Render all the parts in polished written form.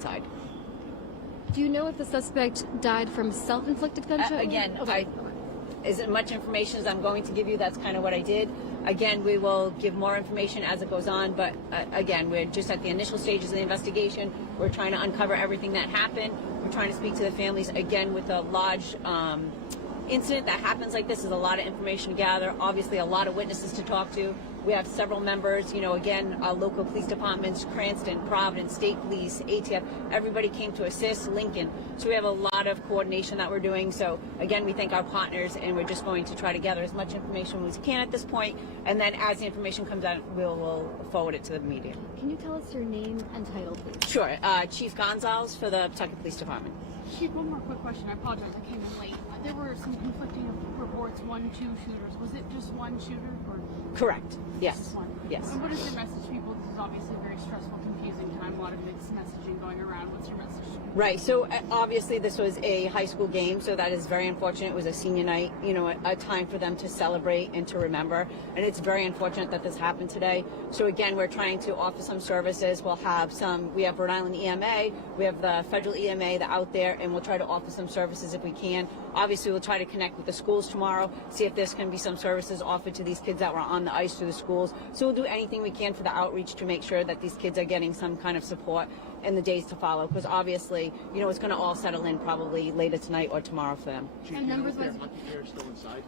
inside. Do you know if the suspect died from self-inflicted gunshot? Again, okay. As much information as I'm going to give you, that's kind of what I did. Again, we will give more information as it goes on, but again, we're just at the initial stages of the investigation. We're trying to uncover everything that happened. We're trying to speak to the families. Again, with a large incident that happens like this, is a lot of information to gather, obviously a lot of witnesses to talk to. We have several members, you know, again, our local police departments, Cranston, Providence, State Police, ATF, everybody came to assist, Lincoln. So we have a lot of coordination that we're doing. So again, we thank our partners, and we're just going to try to gather as much information as we can at this point. And then as the information comes out, we'll forward it to the media. Can you tell us your name and title, please? Sure. Chief Gonzalez for the Pawtucket Police Department. Chief, one more quick question. I apologize, I came in late. There were some conflicting reports, 1, 2 shooters. Was it just one shooter? Or Correct. Yes. just one? Yes. And what is your message to people? This is obviously a very stressful, confusing time. A lot of mixed messaging going around. What's your message? Right. So obviously this was a high school game, so that is very unfortunate. It was a senior night, you know, a time for them to celebrate and to remember. And it's very unfortunate that this happened today. So again, we're trying to offer some services. We'll have we have Rhode Island EMA, we have the federal EMA that out there, and we'll try to offer some services if we can. Obviously, we'll try to connect with the schools tomorrow, see if there's going to be some services offered to these kids that were on the ice through the schools. So we'll do anything we can for the outreach to make sure that these kids are getting some kind of support in the days to follow, because obviously, you know, it's going to all settle in probably later tonight or tomorrow for them. And numbers wise, they're still inside?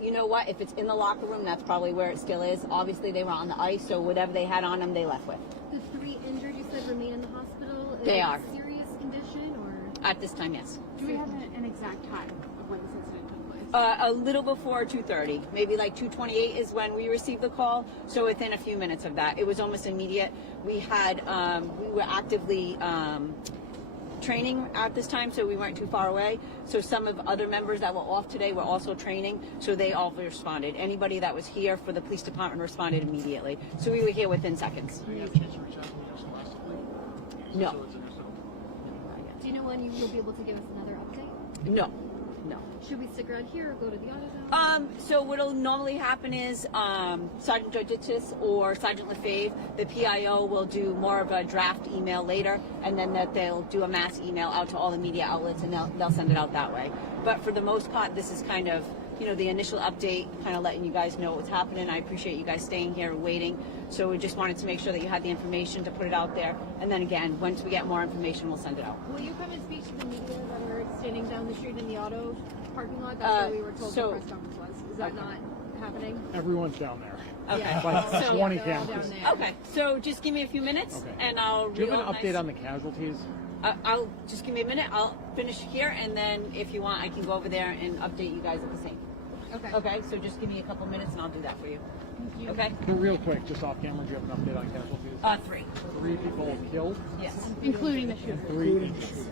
You know what? If it's in the locker room, that's probably where it still is. Obviously, they were on the ice, so whatever they had on them, they left with. the 3 injured you said remain in the hospital? They are. Serious condition, or? At this time, yes. Do we have an exact time of when this incident took place? A little before 2:30, maybe like 2:28 is when we received the call. So within a few minutes of that, it was almost immediate. We had, we were actively training at this time, so we weren't too far away. So some of other members that were off today were also training, so they all responded. Anybody that was here for the police department responded immediately. So we were here within seconds. Do you have a chance to reach out to me scholastically? No. Do you know when you will be able to give us another update? No. No. Should we stick around here or go to the auto zone? So what'll normally happen is Sergeant Georgitis or Sergeant Lefebvre, the PIO, will do more of a draft email later, and then that they'll do a mass email out to all the media outlets, and they'll send it out that way. But for the most part, this is kind of, you know, the initial update, kind of letting you guys know what's happening. I appreciate you guys staying here and waiting. So we just wanted to make sure that you had the information to put it out there. And then again, once we get more information, we'll send it out. Will you come and speak to the media that are standing down the street in the auto parking lot? That's what we were told the press conference was. Is that not happening? Everyone's down there. Okay. Yeah. Like So 20 they're all cameras. down there. Okay, so just give me a few minutes, Okay. and I'll Do you have an reorganize- update on the casualties? I'll just give me a minute. I'll finish here, and then if you want, I can go over there and update you guys at the same. Okay. Okay, so just give me a couple minutes, and I'll do that for you. Thank you. Okay? But real quick, just off camera, do you have an update on casualties? 3. 3 people killed? Yes. Including the shooter. And 3 injured.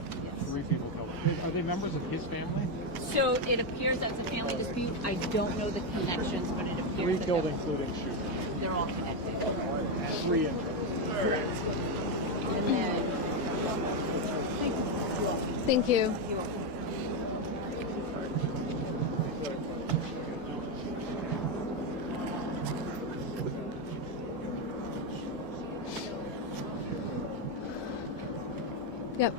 3 people killed. Are they members of his family? So it appears that's a family dispute. I don't know the connections, but it 3 appears that killed, including shooter. they're all connected. 3 injured. And then, Thank you. Yep.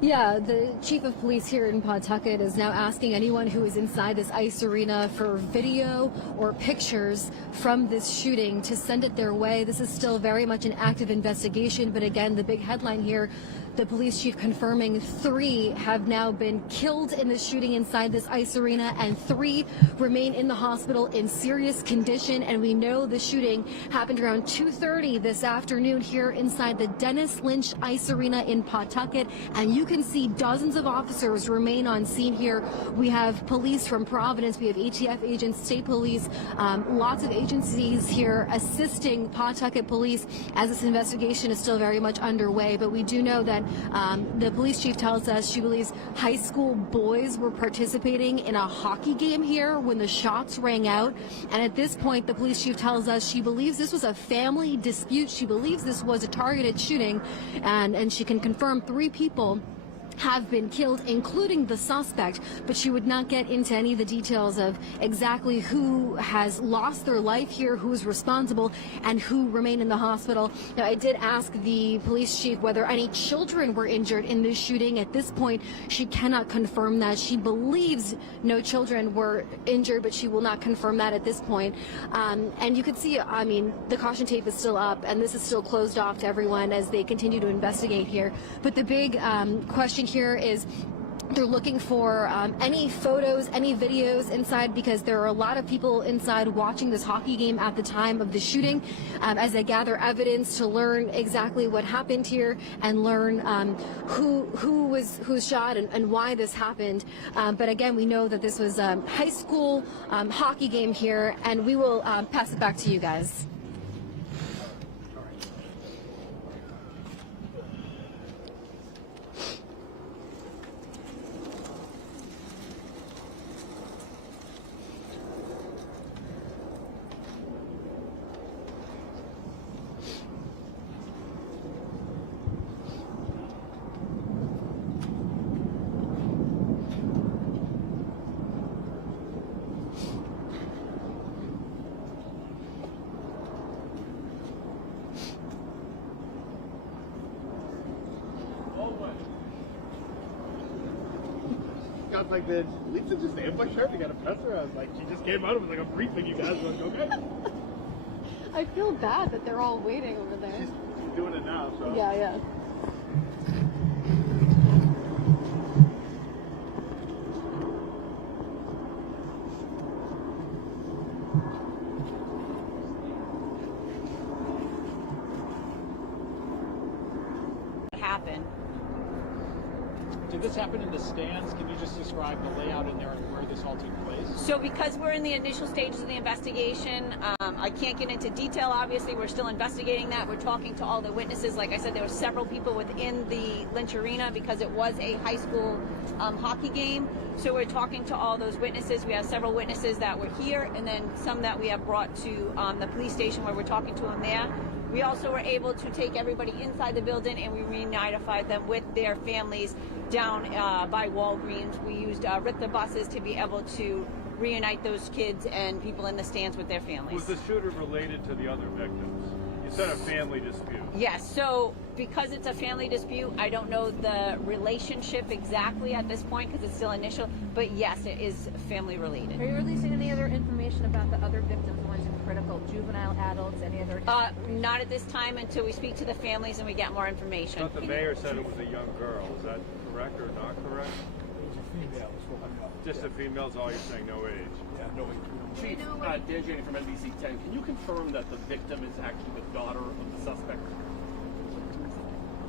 Yeah, the chief of police here in Pawtucket is now asking anyone who is inside this ice arena for video or pictures from this shooting to send it their way. This is still very much an active investigation, but again, the big headline here, the police chief confirming 3 have now been killed in the shooting inside this ice arena, and 3 remain in the hospital in serious condition. And we know the shooting happened around 2:30 this afternoon here inside the Dennis Lynch Ice Arena in Pawtucket. And you can see dozens of officers remain on scene here. We have police from Providence, we have ATF agents, state police, lots of agencies here assisting Pawtucket police as this investigation is still very much underway. But we do know that The police chief tells us she believes high school boys were participating in a hockey game here when the shots rang out. And at this point, the police chief tells us she believes this was a family dispute. She believes this was a targeted shooting, and she can confirm 3 people have been killed, including the suspect, but she would not get into any of the details of exactly who has lost their life here, who is responsible, and who remain in the hospital. Now, I did ask the police chief whether any children were injured in this shooting. At this point, she cannot confirm that. She believes no children were injured, but she will not confirm that at this point. And you can see, I mean, the caution tape is still up, and this is still closed off to everyone as they continue to investigate here. But the big question here is they're looking for any photos, any videos inside, because there are a lot of people inside watching this hockey game at the time of the shooting, as they gather evidence to learn exactly what happened here and learn who was shot and why this happened. But again, we know that this was a high school hockey game here, and we will pass it back to you guys. Got like the Lisa just ambushed her. They got a presser. I was like, she just came out. It was like a briefing. You guys were like, okay. I feel bad that they're all waiting over there. She's doing it now. So Yeah. Happen. Did this happen in the stands? Can you just describe the layout in there and where this all took place? So because we're in the initial stages of the investigation, I can't get into detail. Obviously, we're still investigating that. We're talking to all the witnesses. Like I said, there were several people within the Lynch Arena because it was a high school hockey game. So we're talking to all those witnesses. We have several witnesses that were here, and then some that we have brought to the police station where we're talking to them there. We also were able to take everybody inside the building, and we reunified them with their families down by Walgreens. We used RIPTA buses to be able to reunite those kids and people in the stands with their families. Was the shooter related to the other victims? You said a family dispute. Yes, so because it's a family dispute, I don't know the relationship exactly at this point because it's still initial, but yes, it is family related. Are you releasing any other information about the other victims, the ones in critical, juvenile, adults, any other? Not at this time until we speak to the families and we get more I information. thought the mayor said it was a young girl. Is that correct or not correct? Female is what I know. Just the females, all you're saying, no age. Yeah, no age. Chief, Dan Janney from NBC 10. Can you confirm that the victim is actually the daughter of the suspect?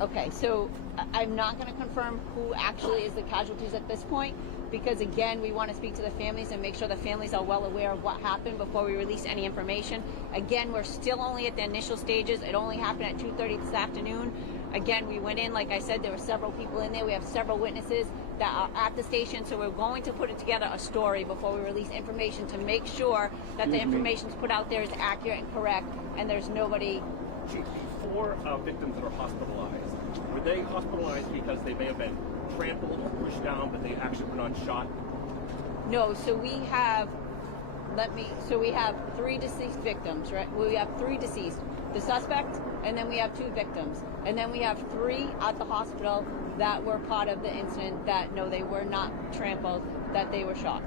Okay, so I'm not going to confirm who actually is the casualties at this point because, again, we want to speak to the families and make sure the families are well aware of what happened before we release any information. Again, we're still only at the initial stages. It only happened at 2:30 this afternoon. Again, we went in, like I said, there were several people in there. We have several witnesses that are at the station, so we're going to put it together a story before we release information to make sure that the information put out there is accurate and correct and there's nobody. Chief, the 4 victims that are hospitalized, were they hospitalized because they may have been trampled or pushed down, but they actually were not shot? No, so we have, we have 3 deceased victims, right? We have 3 deceased. The suspect, and then we have 2 victims. And then we have 3 at the hospital that were part of the incident that, no, they were not trampled, that they were shot.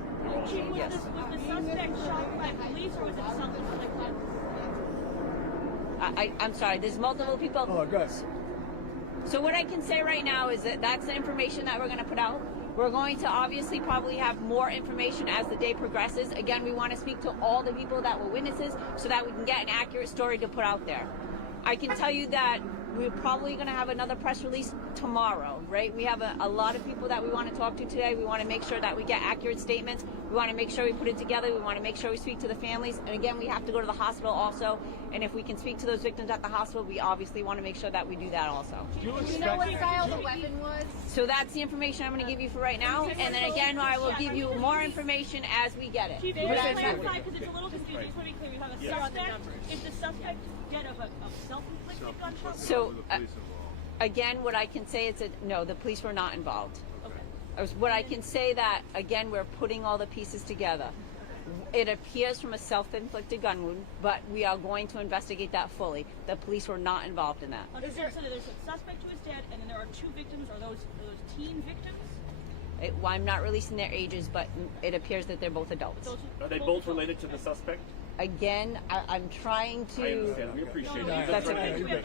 Chief, was the suspect shot by police or was it self-inflicted? I'm sorry, there's multiple people. Oh, good. So what I can say right now is that that's the information that we're going to put out. We're going to obviously probably have more information as the day progresses. Again, we want to speak to all the people that were witnesses so that we can get an accurate story to put out there. I can tell you that we're probably going to have another press release tomorrow, right? We have a lot of people that we want to talk to today. We want to make sure that we get accurate statements. We want to make sure we put it together. We want to make sure we speak to the families. And again, we have to go to the hospital also. And if we can speak to those victims at the hospital, we obviously want to make sure that we do that also. Do you know what style the weapon was? So that's the information I'm going to give you for right now. And then again, I will give you more information as we get it. Chief, can you clarify, because it's a little confusing. Just want to be clear, we have a suspect. Is the suspect dead of a self-inflicted gunshot? So, again, what I can say is that no, the police were not involved. Okay. What I can say that, again, we're putting all the pieces together. It appears from a self-inflicted gun wound, but we are going to investigate that fully. The police were not involved in that. So there's a suspect who is dead, and then there are 2 victims. Are those teen victims? Well, I'm not releasing their ages, but it appears that they're both adults. Are they both related to the suspect? Again, I'm trying to. I understand. We appreciate it. That's okay.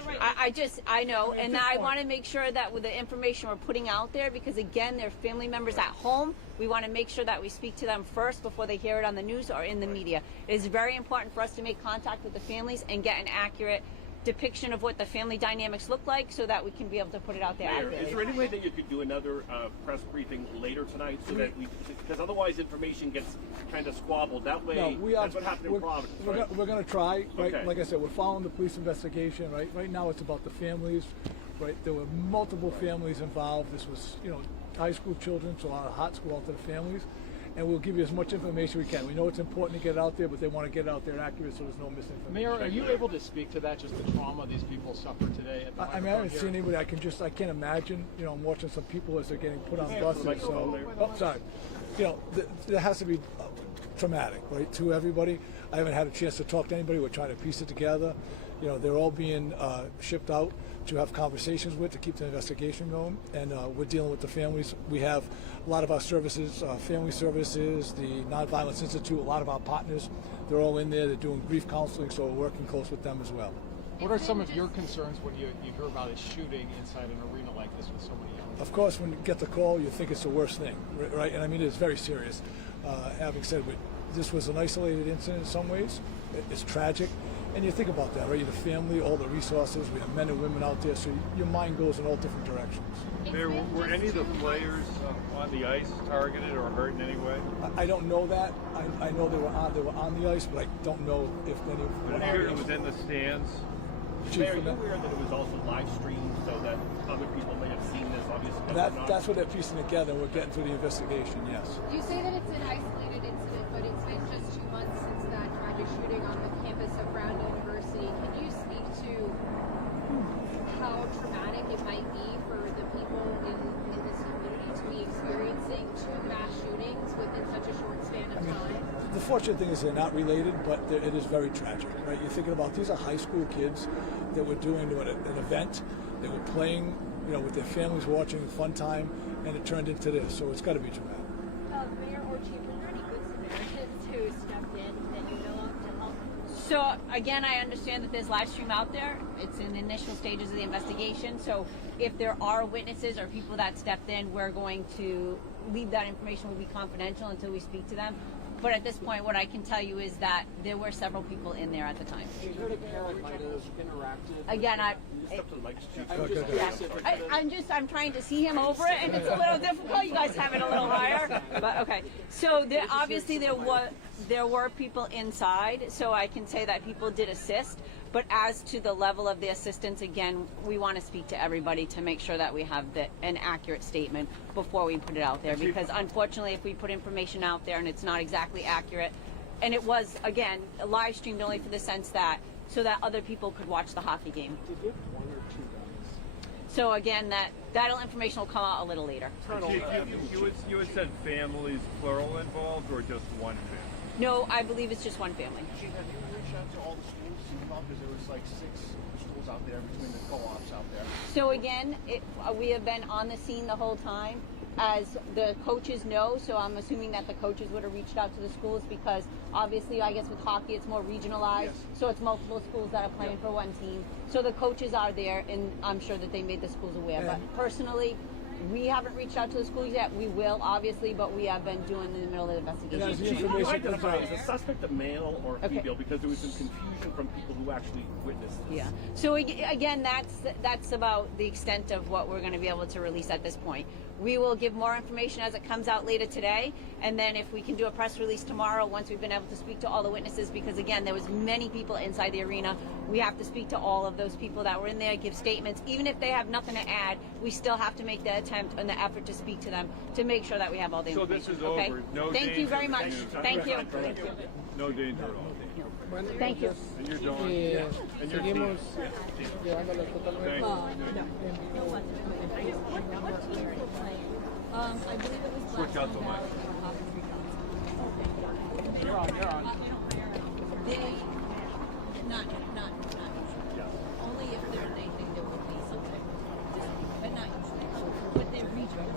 I know, and I want to make sure that with the information we're putting out there, because again, they're family members at home. We want to make sure that we speak to them first before they hear it on the news or in the media. It is very important for us to make contact with the families and get an accurate depiction of what the family dynamics look like, so that we can be able to put it out there. Mayor, is there any way that you could do another press briefing later tonight, so that because otherwise information gets kind of squabbled. That way, that's what happened in Providence. We're going to try, right? Okay. Like I said, we're following the police investigation, right? Right now it's about the families, right? There were multiple families involved. This was, high school children, so a lot of hot school out to the families. And we'll give you as much information we can. We know it's important to get it out there, but they want to get it out there accurate so there's no misinformation. Mayor, are you able to speak to that, just the trauma these people suffered today? At the I haven't seen anybody. I can't imagine. I'm watching some people as they're getting put on buses. Sorry. There has to be traumatic, right, to everybody. I haven't had a chance to talk to anybody. We're trying to piece it together. They're all being shipped out to have conversations with to keep the investigation going, and we're dealing with the families. We have a lot of our services, family services, the Nonviolence Institute, a lot of our partners. They're all in there. They're doing grief counseling, so we're working close with them as well. What are some of your concerns when you hear about a shooting inside an arena like this with so many young people? Of course, when you get the call, you think it's the worst thing, right? And I mean, it's very serious. Having said it, this was an isolated incident in some ways. It's tragic. And you think about that, right? The family, all the resources, we have men and women out there, so your mind goes in all different directions. Mayor, were any of the players on the ice targeted or hurt in any way? I don't know that. I know they were on the ice, but I don't know if any of them. But it appeared it was in the stands. Mayor, are you aware that it was also live streamed so that other people may have seen this? Obviously, that's what they're piecing together. We're getting through the investigation. Yes. You say that it's an isolated incident, but it's been just 2 months since that tragic shooting on the campus of Brown University. Can you speak to how traumatic it might be for the people in this community to be experiencing 2 mass shootings within such a short span of time? The fortunate thing is they're not related, but it is very tragic, right? You're thinking about these are high school kids that were doing an event. They were playing, with their families watching a fun time, and it turned into this. So it's got to be traumatic. Mayor or Chief, were there any good Samaritans who stepped in that you know of to help? So again, I understand that there's live stream out there. It's in the initial stages of the investigation. So if there are witnesses or people that stepped in, we're going to leave that information will be confidential until we speak to them. But at this point, what I can tell you is that there were several people in there at the time. You heard a parent might have interacted. Again, I'm trying to see him over it, and it's a little difficult. You guys have it a little higher, but okay. So there were people inside, so I can say that people did assist. But as to the level of the assistance, again, we want to speak to everybody to make sure that we have an accurate statement before we put it out there. Because unfortunately, if we put information out there and it's not exactly accurate, and it was, again, live streamed only for the sense that, so that other people could watch the hockey game. Did you have 1 or 2 guns? So again, that information will come out a little later. You had said families, plural, involved, or just one family? No, I believe it's just one family. Chief, have you reached out to all the schools involved? Because there was like 6 schools out there between the co-ops out there. So again, we have been on the scene the whole time. As the coaches know, so I'm assuming that the coaches would have reached out to the schools because obviously, I guess with hockey, it's more regionalized. Yes. So it's multiple schools that are playing for one team. So the coaches are there, and I'm sure that they made the schools aware. But personally, We haven't reached out to the schools yet. We will, obviously, but we have been doing in the middle of the investigation. As the Chief, who information comes identified out. as a suspect a male or Okay. female? Because there was some confusion from people who actually witnessed this. Yeah. So again, that's about the extent of what we're going to be able to release at this point. We will give more information as it comes out later today, and then if we can do a press release tomorrow, once we've been able to speak to all the witnesses, because again, there was many people inside the arena. We have to speak to all of those people that were in there, give statements. Even if they have nothing to add, we still have to make the attempt and the effort to speak to them to make sure that we have all the So information. this is okay? over. No Thank you danger very much. to Thank you. No danger at all. Thank you. And you're doing. And your team. Thank you. I believe it was Switch out the mic. You're on. They not usually. Only if they think there will be something, but not usually. But they're regional.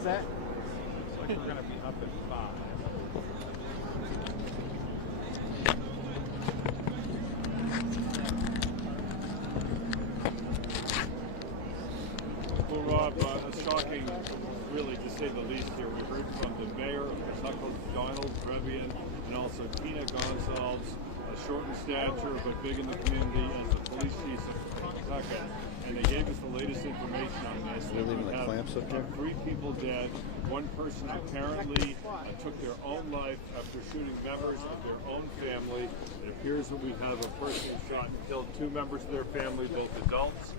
What's that? Looks like we're going to be up at 5. Well, Rob, it's shocking, really, to say the least here. We heard from the mayor of Pawtucket, Donald Brevian, and also Tina Gonsalves, short in stature but big in the community, as the police chief of Pawtucket. And they gave us the latest information on this. That we have 3 people dead. One person apparently took their own life after shooting members of their own family. It appears that we have a person who shot and killed 2 members of their family, both adults.